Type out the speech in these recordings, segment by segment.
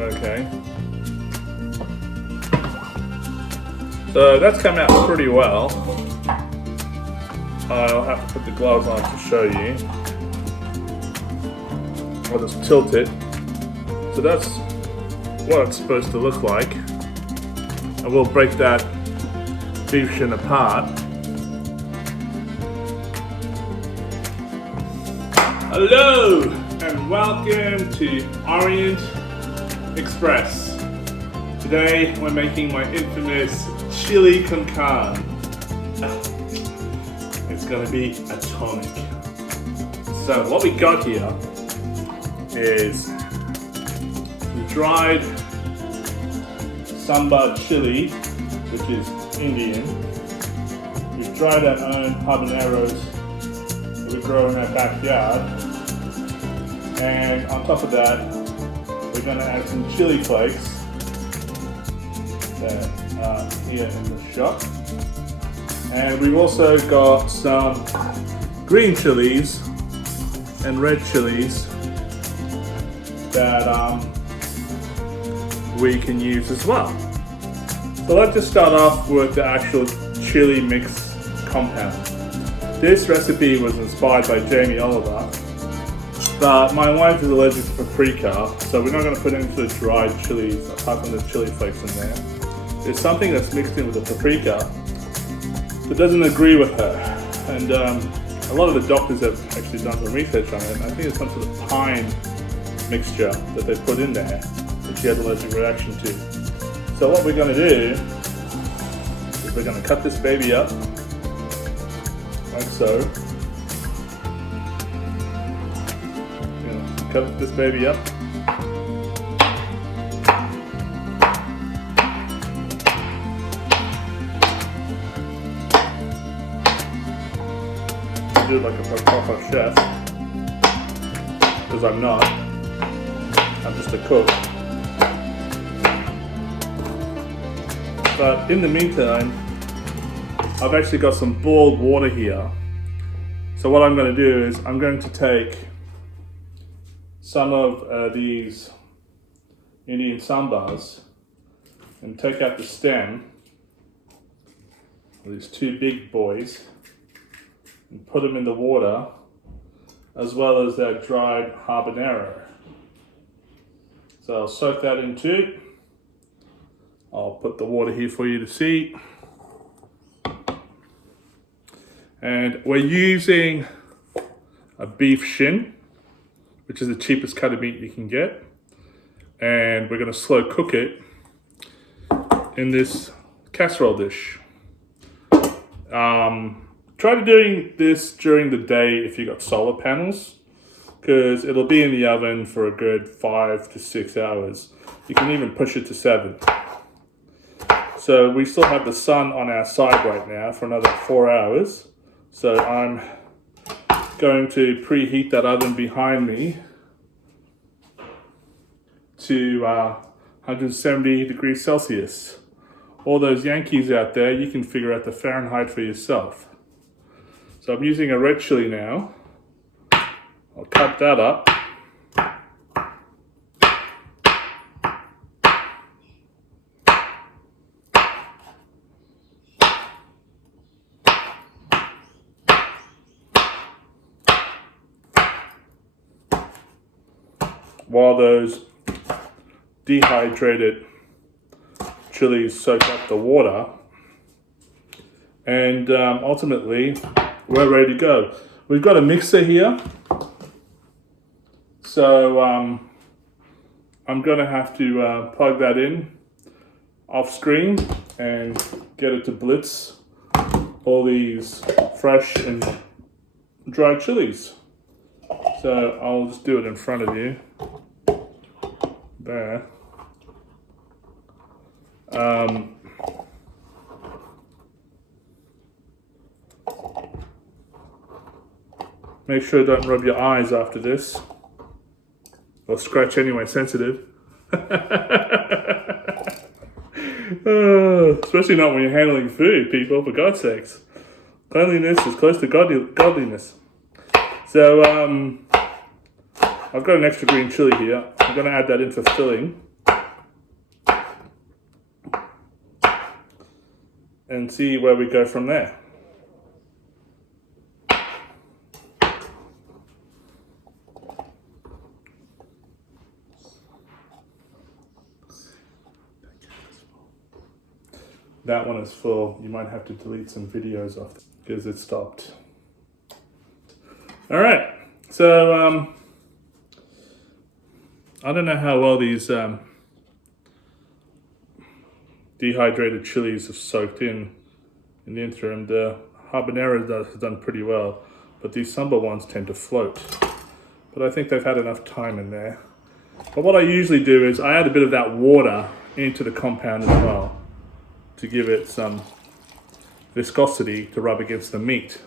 Okay. So that's come out pretty well. I'll have to put the gloves on to show you. I'll just tilt it. So that's what it's supposed to look like. And we'll break that beef shin apart. Hello and welcome to Orient Express. Today we're making my infamous Chilli Con Carne. It's gonna be a tonic. So what we got here is dried sambar chili, which is Indian. We've dried our own habaneros that we grow in our backyard. And on top of that, we're going to add some chili flakes that are here in the shop. And we've also got some green chilies and red chilies that we can use as well. So let's just start off with the actual chili mix compound. This recipe was inspired by Jamie Oliver, but my wife is allergic to paprika, so we're not going to put into the dried chilies apart from the chili flakes in there. There's something that's mixed in with the paprika that doesn't agree with her, and a lot of the doctors have actually done some research on it. I think it's some sort of pine mixture that they put in there that she has an allergic reaction to. So what we're going to do is we're going to cut this baby up like so. We're going to cut this baby up. Do it like a proper chef, because I'm not. I'm just a cook. But in the meantime, I've actually got some boiled water here. So what I'm going to do is I'm going to take some of these Indian sambars and take out the stem, these two big boys, and put them in the water, as well as that dried habanero. So I'll soak that in too. I'll put the water here for you to see. And we're using a beef shin, which is the cheapest cut of meat you can get. And we're going to slow cook it in this casserole dish. Try doing this during the day if you got solar panels, because it'll be in the oven for a good 5 to 6 hours. You can even push it to 7. So we still have the sun on our side right now for another 4 hours. So I'm going to preheat that oven behind me to 170 degrees Celsius. All those Yankees out there, you can figure out the Fahrenheit for yourself. So I'm using a red chili now. I'll cut that up. While those dehydrated chilies soak up the water, and ultimately we're ready to go. We've got a mixer here, so I'm gonna have to plug that in off screen and get it to blitz all these fresh and dried chilies. So I'll just do it in front of you there. Make sure don't rub your eyes after this, or scratch anyway, sensitive. Especially not when you're handling food, people, for God's sakes. Cleanliness is close to godliness. So I've got an extra green chili here. I'm going to add that in for filling. and see where we go from there. That one is full. You might have to delete some videos off because it stopped. All right, so I don't know how well these dehydrated chilies have soaked in the interim. The habanero has done pretty well, but these samba ones tend to float. But I think they've had enough time in there. But what I usually do is I add a bit of that water into the compound as well to give it some viscosity to rub against the meat.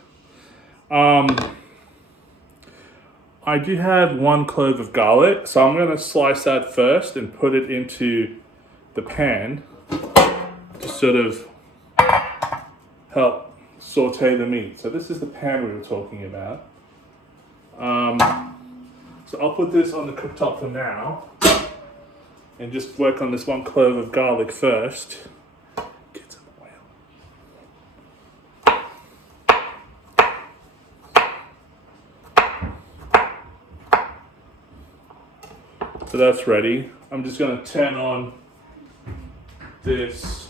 I do have 1 clove of garlic, so I'm going to slice that first and put it into the pan to sort of help saute the meat. So this is the pan we were talking about. So I'll put this on the cooktop for now and just work on this 1 clove of garlic first. Get some oil. So that's ready. I'm just going to turn on this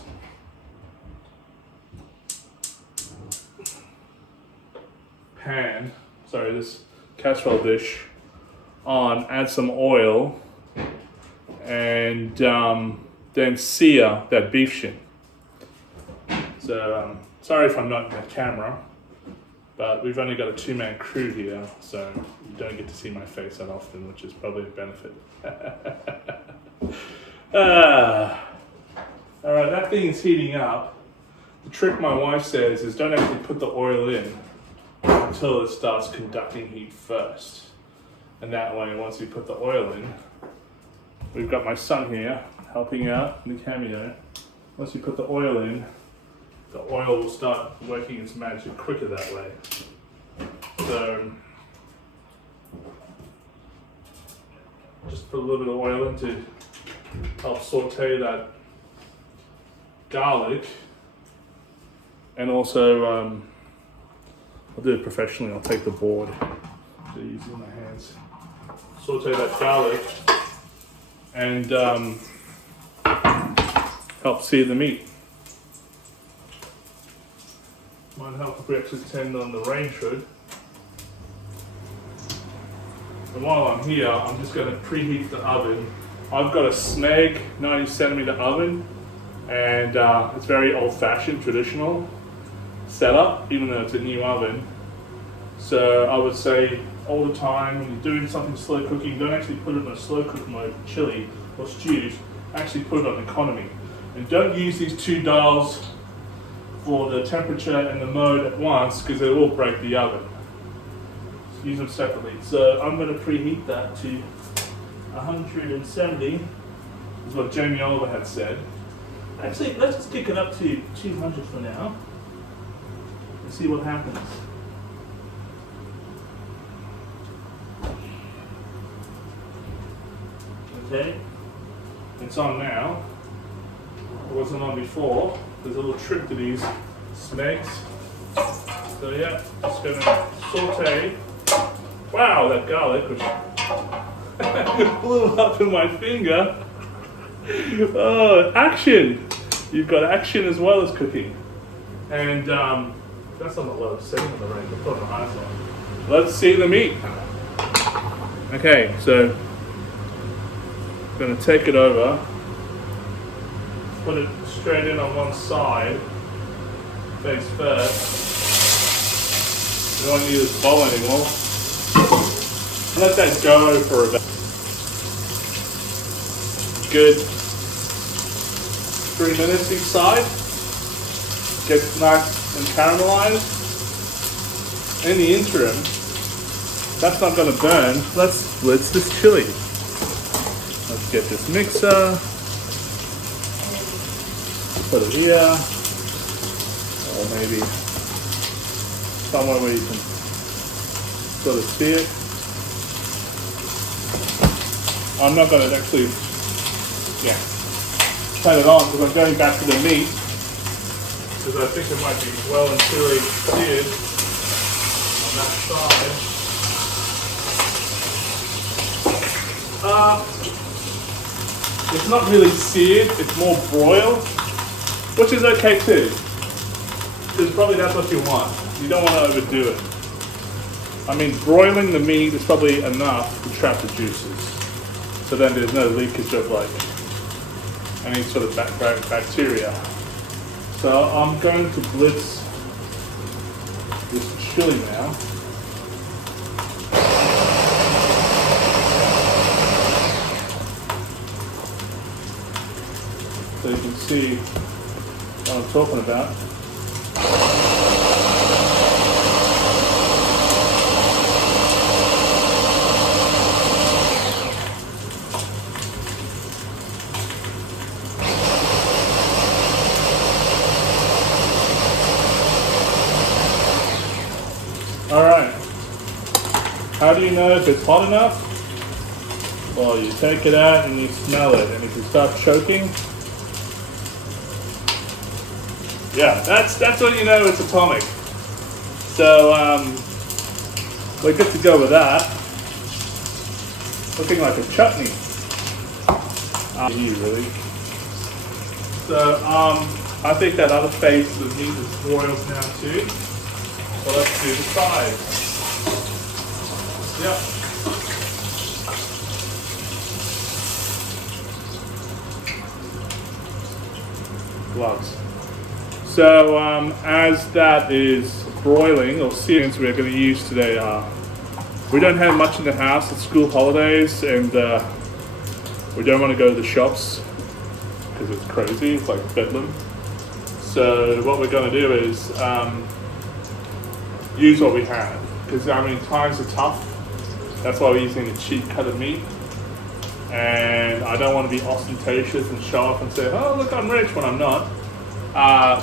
pan, this casserole dish on, add some oil, and then sear that beef shin. So sorry if I'm not in the camera, but we've only got a 2-man crew here, so you don't get to see my face that often, which is probably a benefit. All right, that thing is heating up. The trick my wife says is don't actually put the oil in until it starts conducting heat first. And that way, once you put the oil in, we've got my son here helping out in the cameo. Once you put the oil in, the oil will start working its magic quicker that way. So, just put a little bit of oil in to help saute that garlic, and also I'll do it professionally. I'll take the board, so using my hands, saute that garlic, and help sear the meat. Might help if we actually turn on the range hood. And while I'm here, I'm just going to preheat the oven. I've got a Smeg 90cm oven, and it's very old-fashioned, traditional setup, even though it's a new oven. So I would say all the time when you're doing something slow cooking, don't actually put it in a slow cook mode for chili or stews. Actually put it on economy, and don't use these 2 dials for the temperature and the mode at once, because it will break the oven. Just use them separately. So I'm going to preheat that to 170, is what Jamie Oliver had said. Actually, let's just kick it up to 200 for now and see what happens. Okay, it's on now. It wasn't on before. There's a little trick to these Smegs. So yeah, just gonna saute. Wow, that garlic was blew up in my finger. Oh, action! You've got action as well as cooking. And that's on the low setting on the range. I'll put the highest on. Let's see the meat. Okay, so I'm gonna take it over, put it straight in on one side, face first. We don't need this bowl anymore. Let that go for about good 3 minutes each side. Gets nice and caramelized. In the interim, that's not going to burn. Let's blitz this chili. Let's get this mixer. Put it here, or maybe somewhere where you can sort of see it. I'm not going to actually, turn it on because I'm going back to the meat to because I think it might be well and truly seared on that side. It's not really seared, it's more broiled, which is okay too. Because probably that's what you want. You don't want to overdo it. I mean, broiling the meat is probably enough to trap the juices. So then there's no leakage of like any sort of bacteria. So I'm going to blitz this chili now. So you can see what I'm talking about. Alright, how do you know if it's hot enough? Well, you take it out and you smell it, and if you start choking, yeah, that's what you know it's atomic. So, we're good to go with that. Looking like a chutney. You really. So, I think that other face of the meat is broiled now too. So let's do the sides. Yep. Gloves. So as that is broiling, or seasonings we're going to use today are, we don't have much in the house, it's school holidays, and we don't want to go to the shops because it's crazy, it's like bedlam. So what we're going to do is use what we have, because I mean times are tough. That's why we're using a cheap cut of meat, and I don't want to be ostentatious and show off and say, oh look, I'm rich, when I'm not.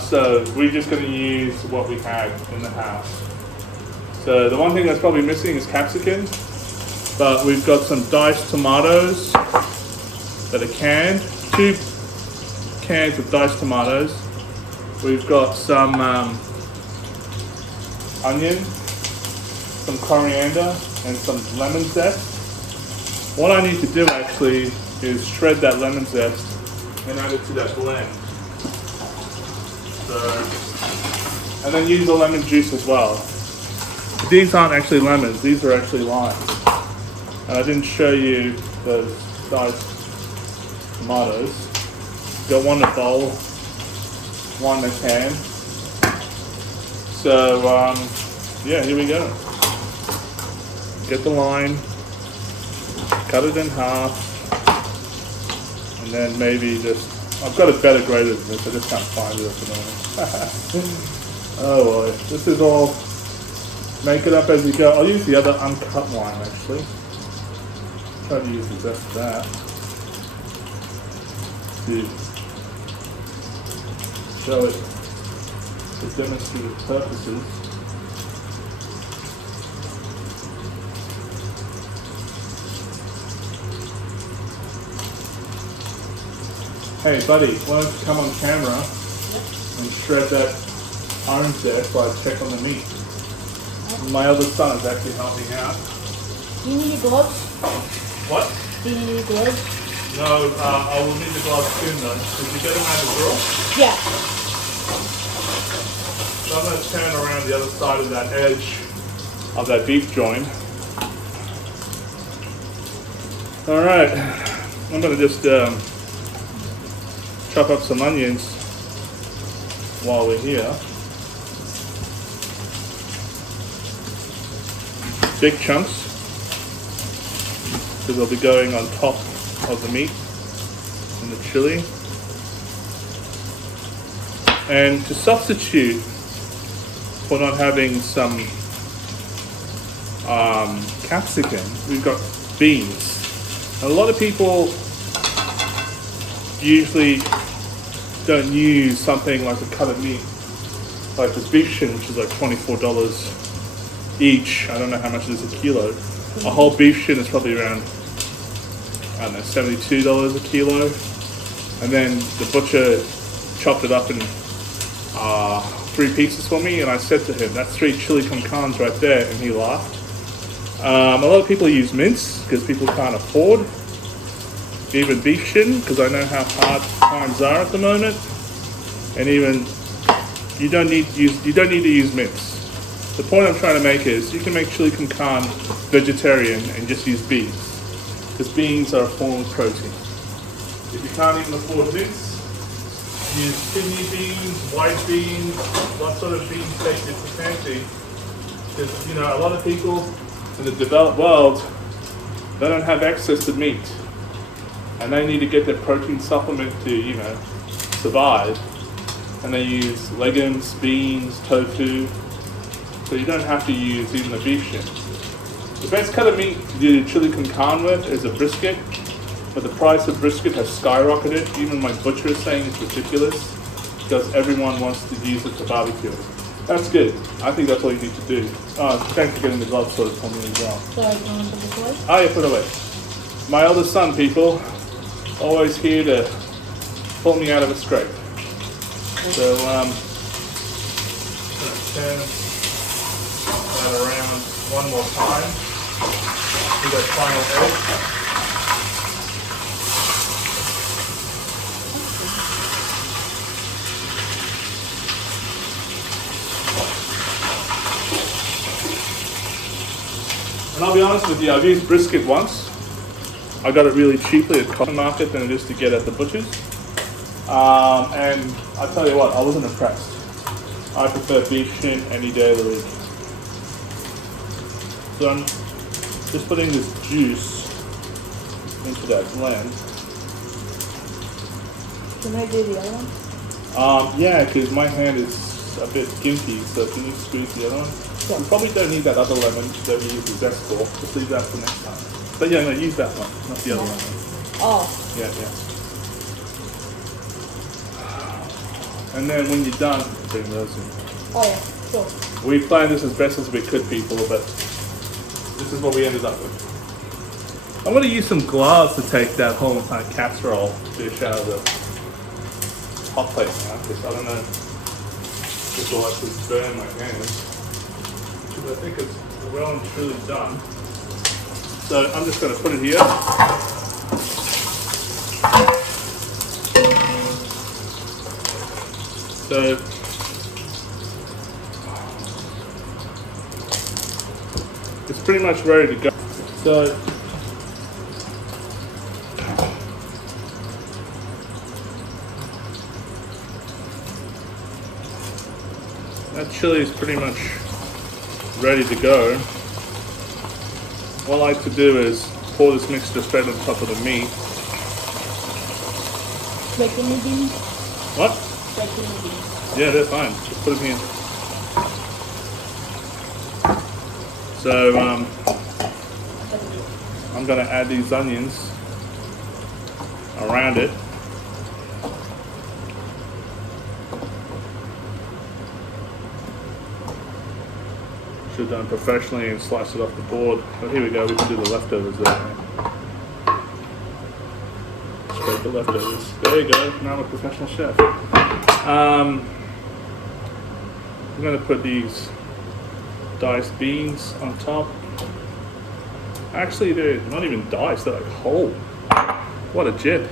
So we're just going to use what we had in the house. So the one thing that's probably missing is capsicum, but we've got some diced tomatoes that are canned, 2 cans of diced tomatoes. We've got some onion, some coriander, and some lemon zest. What I need to do actually is shred that lemon zest and add it to that blend. So, and then use the lemon juice as well. These aren't actually lemons, these are actually limes. And I didn't show you those diced tomatoes. Got one in a bowl, one in a can. So, yeah, here we go. Get the lime, cut it in half, and then maybe just, I've got a better grater than this, I just can't find it at the moment. Oh boy, this is all, make it up as you go. I'll use the other uncut lime actually. Try to use the best of that. To show it for demonstrative purposes. Hey buddy, why don't you come on camera and shred that orange there so I check on the meat. My other son is actually helping out. Do you need gloves? What? Do you need gloves? No, I will need the gloves soon though. Did you get them out of the drawer? Yeah. So I'm going to turn around the other side of that edge of that beef joint. Alright, I'm going to just chop up some onions while we're here. Big chunks, because they'll be going on top of the meat and the chili. And to substitute for not having some capsicum, we've got beans. And a lot of people usually don't use something like a cut of meat, like this beef shin, which is like $24 each. I don't know how much it is a kilo. A whole beef shin is probably around, I don't know, $72 a kilo. And then the butcher chopped it up and 3 pieces for me, and I said to him, "That's 3 chili con carnes right there," and he laughed. A lot of people use mince because people can't afford even beef shin, because I know how hard times are at the moment, and even you don't need to use mince. The point I'm trying to make is you can make chili con carne vegetarian and just use beans, because beans are a form of protein. If you can't even afford mince, use kidney beans, white beans, what sort of beans taste if you fancy. Because, you know, a lot of people in the developed world, they don't have access to meat. And they need to get their protein supplement to, you know, survive. And they use legumes, beans, tofu. So you don't have to use even the beef shin. The best cut of meat to do chili con carne with is a brisket. But the price of brisket has skyrocketed. Even my butcher is saying it's ridiculous because everyone wants to use it to barbecue. That's good. I think that's all you need to do. Thanks for getting the gloves sorted for me as well. Sorry, you want to put this away? Oh, yeah, put it away. My eldest son, people, always here to pull me out of a scrape. So, gonna turn that around one more time. Do that final edge. And I'll be honest with you, I've used brisket once. I got it really cheaply at cotton market than it is to get at the butcher's. And I tell you what, I wasn't impressed. I prefer beef shin any day of the week. So I'm just putting this juice into that blend. Can I do the other one? Yeah, because my hand is a bit gimpy, so can you squeeze the other one? Yeah. We probably don't need that other lemon that we use the zest for. Just leave that for next time. But yeah, no, use that one, not the other one. Oh. Yeah, yeah. And then when you're done, bring those in. Oh yeah, sure. We planned this as best as we could, people, but this is what we ended up with. I'm going to use some gloves to take that whole entire casserole dish out of the hot plate now, because I don't know if this will actually burn my hands. Because I think it's well and truly done. So I'm just going to put it here. So it's pretty much ready to go. So that chili is pretty much ready to go. What I like to do is pour this mixture straight on top of the meat. Like kidney beans? What? Like kidney beans. Yeah, they're fine. Just put them in. So I'm gonna add these onions around it. Should have done professionally and slice it off the board. But here we go, we can do the leftovers there. Scrape the leftovers. There you go, now I'm a professional chef. I'm gonna put these diced beans on top. Actually, they're not even diced, they're like whole. What a jip.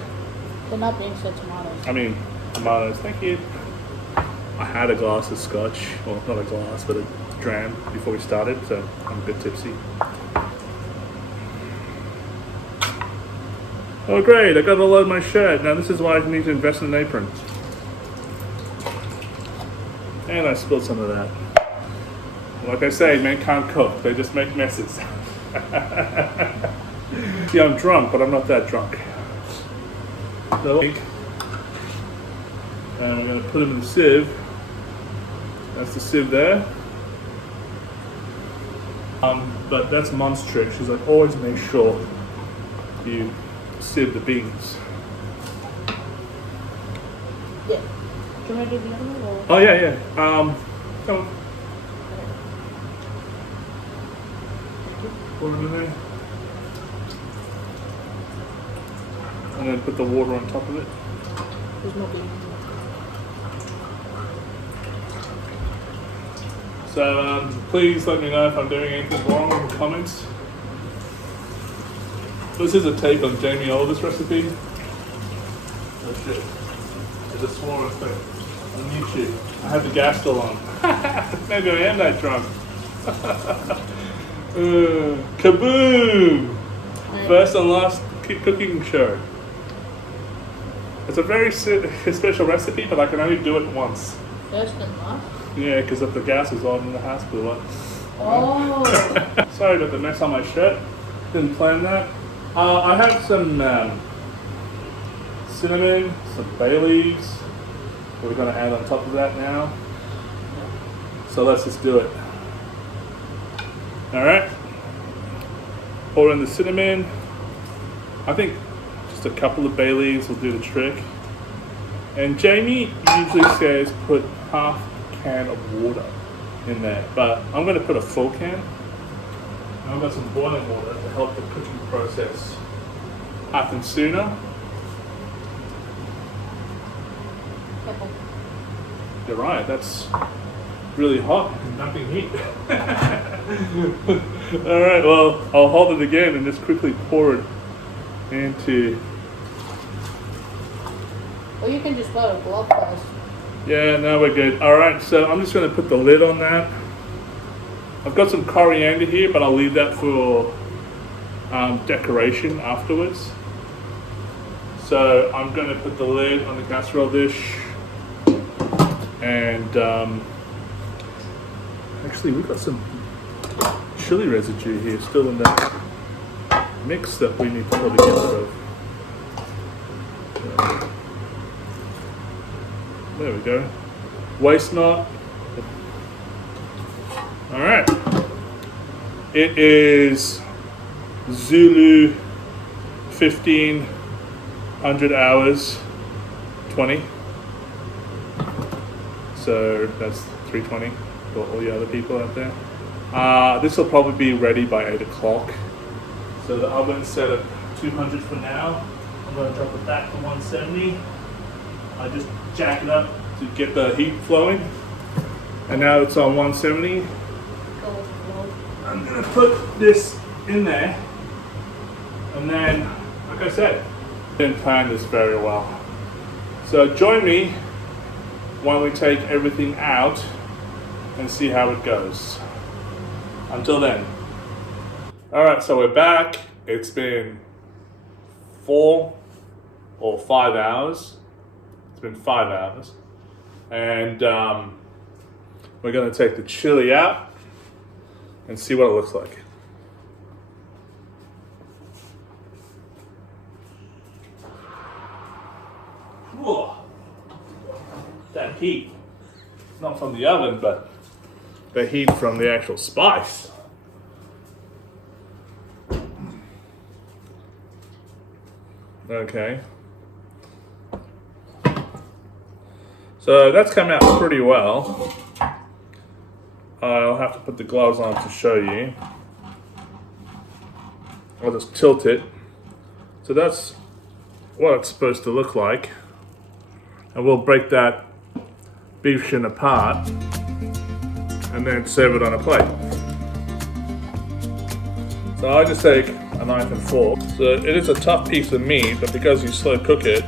They're not being said tomatoes. I mean, tomatoes, thank you. I had a glass of scotch, well, not a glass, but a dram before we started, so I'm a bit tipsy. Oh great, I got to load my shirt. Now this is why I need to invest in an apron. And I spilled some of that. Like I say, men can't cook, they just make messes. Yeah, I'm drunk, but I'm not that drunk. So, and we're going to put them in the sieve. That's the sieve there. But that's Mom's trick. She's like, always make sure you sieve the beans. Yeah. Can I do the other one? Or? Oh yeah, yeah. Come on. Put it in there. And then put the water on top of it. There's no beans. So please let me know if I'm doing anything wrong in the comments. This is a take on Jamie Oliver's recipe. Oh shit. I just swore a thing on YouTube. I have the gas still on. Maybe I am that drunk. Kaboom! First and last cooking show. It's a very special recipe, but I can only do it once. First and last? Yeah, because if the gas is on in the hospital. Oh! Sorry about the mess on my shirt. Didn't plan that. I have some cinnamon, some bay leaves. We're going to add on top of that now. So let's just do it. Alright. Pour in the cinnamon. I think just a couple of bay leaves will do the trick. And Jamie usually says put half a can of water in there, but I'm going to put a full can. And I've got some boiling water to help the cooking process happen sooner. You're right, that's really hot and dumping heat. Alright, well, I'll hold it again and just quickly pour it into... Or you can just let it blow first. Yeah, no, we're good. Alright, so I'm just going to put the lid on that. I've got some coriander here, but I'll leave that for decoration afterwards. So I'm going to put the lid on the casserole dish. And actually, we've got some chili residue here still in that mix that we need to probably get rid of. There we go. Waste not. All right. It is Zulu 1500 hours 20. So that's 3:20 for all the other people out there. This will probably be ready by 8 o'clock. So the oven's set at 200 for now. I'm going to drop it back to 170. I just jack it up to get the heat flowing. And now it's on 170. I'm going to put this in there. And then, like I said, didn't plan this very well. So join me while we take everything out and see how it goes. Until then. Alright, so we're back. It's been 4 or 5 hours. It's been 5 hours. And we're going to take the chili out and see what it looks like. Whoa. That heat, not from the oven, but the heat from the actual spice. Okay. So that's come out pretty well. I'll have to put the gloves on to show you. I'll just tilt it. So that's what it's supposed to look like. And we'll break that beef shin apart and then serve it on a plate. So I just take a knife and fork. So it is a tough piece of meat, but because you slow cook it,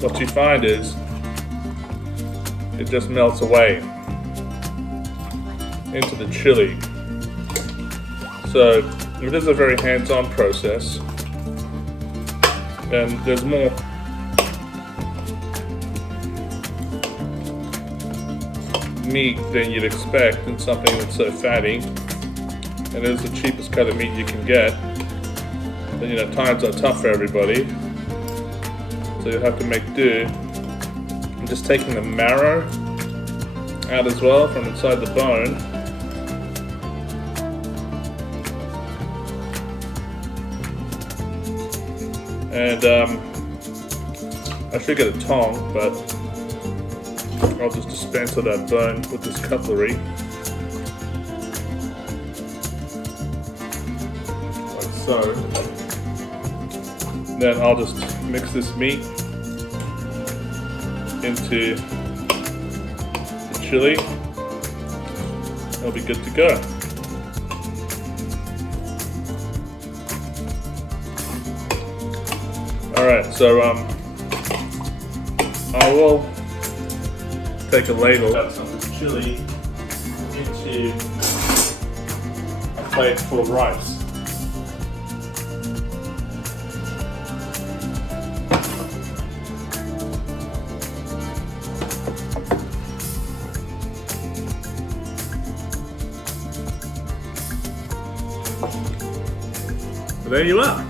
what you find is it just melts away into the chili. So it is a very hands-on process, and there's more meat than you'd expect in something that's so fatty. And it is the cheapest cut of meat you can get. But you know, times are tough for everybody, so you'll have to make do. I'm just taking the marrow out as well from inside the bone. And I should get a tong, but I'll just dispense of that bone with this cutlery. Like so. Then I'll just mix this meat into the chili. it'll be good to go. Alright, so I will take a ladle, add some chili into a plate full of rice. There you are.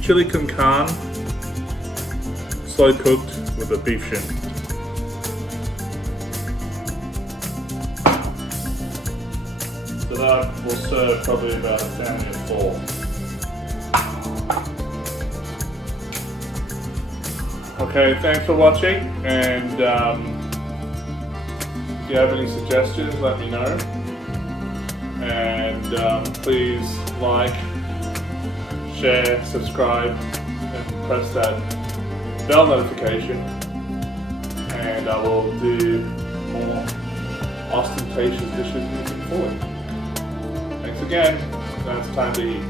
Chilli Con Carne, slow cooked with a beef shin. So that will serve probably about a family of 4. Okay, thanks for watching, and if you have any suggestions, let me know. And please like, share, subscribe, and press that bell notification, and I will do more ostentatious dishes moving forward. Thanks again. Now it's time to eat.